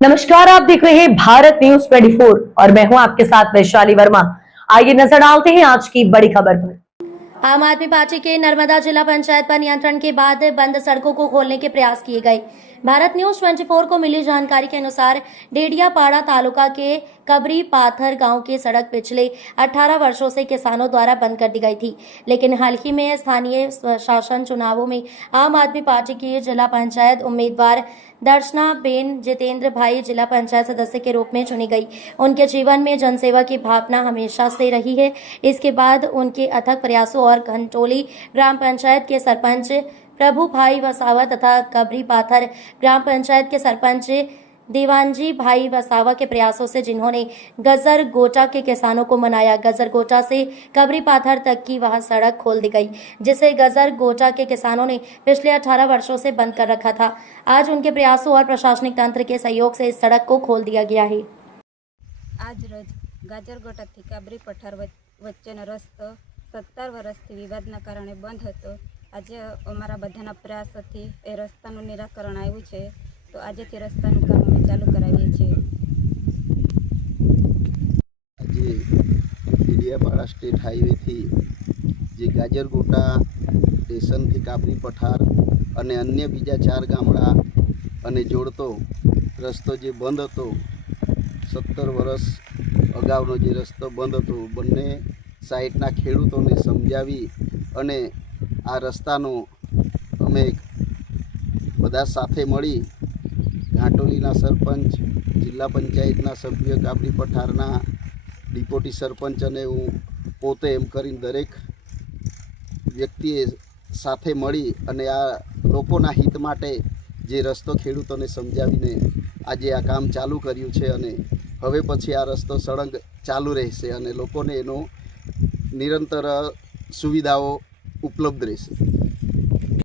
नमस्कार, आप देख रहे हैं भारत न्यूज 24 और मैं हूं आपके साथ वैशाली वर्मा। आइए नजर डालते हैं आज की बड़ी खबर पर। आम आदमी पार्टी के नर्मदा जिला पंचायत पर नियंत्रण के बाद बंद सड़कों को खोलने के प्रयास किए गए। भारत न्यूज 24 को मिली जानकारी के अनुसार डेडियापाड़ा तालुका के कबरी पाथर गांव की सड़क पिछले 18 वर्षों से किसानों द्वारा बंद कर दी गई थी, लेकिन हाल ही में स्थानीय शासन चुनावों में आम आदमी पार्टी की जिला पंचायत उम्मीदवार दर्शना बेन जितेंद्र भाई जिला पंचायत सदस्य के रूप में चुनी गई। उनके जीवन में जनसेवा की भावना हमेशा से रही है। इसके बाद उनके अथक प्रयासों और घंटोली ग्राम पंचायत के सरपंच प्रभु भाई वसावा तथा कबरी पाथर ग्राम पंचायत के सरपंच देवानजी भाई वसावा के प्रयासों से, जिन्होंने गजर गोटा के किसानों को मनाया। गजर गोटा से कबरी पाथर तक की वह सड़क खोल दी गई, जिसे गजर गोटा के किसानों ने पिछले 18 वर्षों से बंद कर रखा था। आज उनके प्रयासों और प्रशासनिक तंत्र के सहयोग से इस सड़क को खोल दिया गया है। आज रोज गाजरगोटा थी काबरी पठार वच्चेनो रस्तो 17 વર્ષથી વિવાદના કારણે બંધ હતો। આજે અમારા બધાના પ્રયાસોથી એ રસ્તાનું નિરાકરણ આવ્યું છે, તો આજેથી રસ્તાનું કામ અમે ચાલુ કરાવીએ છીએ। આજે ડેડિયાપાડા સ્ટેટ હાઈવેથી જે ગાજરગોટા સ્ટેશનથી કાબરી પઠાર અને અન્ય બીજા 4 ગામડા અને જોડતો રસ્તો જે બંધ હતો, 17 વર્ષ અગાઉનો જે રસ્તો બંધ હતો, બંને સાઈડના ખેડૂતોને સમજાવી અને આ રસ્તાનો અમે બધા સાથે મળી ઘાંટોલીના સરપંચ, જિલ્લા પંચાયતના સભ્ય, કાબરી પઠારના ડિપ્યુટી સરપંચ અને હું પોતે એમ કરીને દરેક વ્યક્તિએ સાથે મળી અને આ લોકોના હિત માટે જે રસ્તો ખેડૂતોને સમજાવીને આજે આ કામ ચાલુ કર્યું છે અને હવે પછી આ રસ્તો સળંગ ચાલુ રહેશે અને લોકોને એનો નિરંતર સુવિધાઓ ઉપલબ્ધ રહેશે।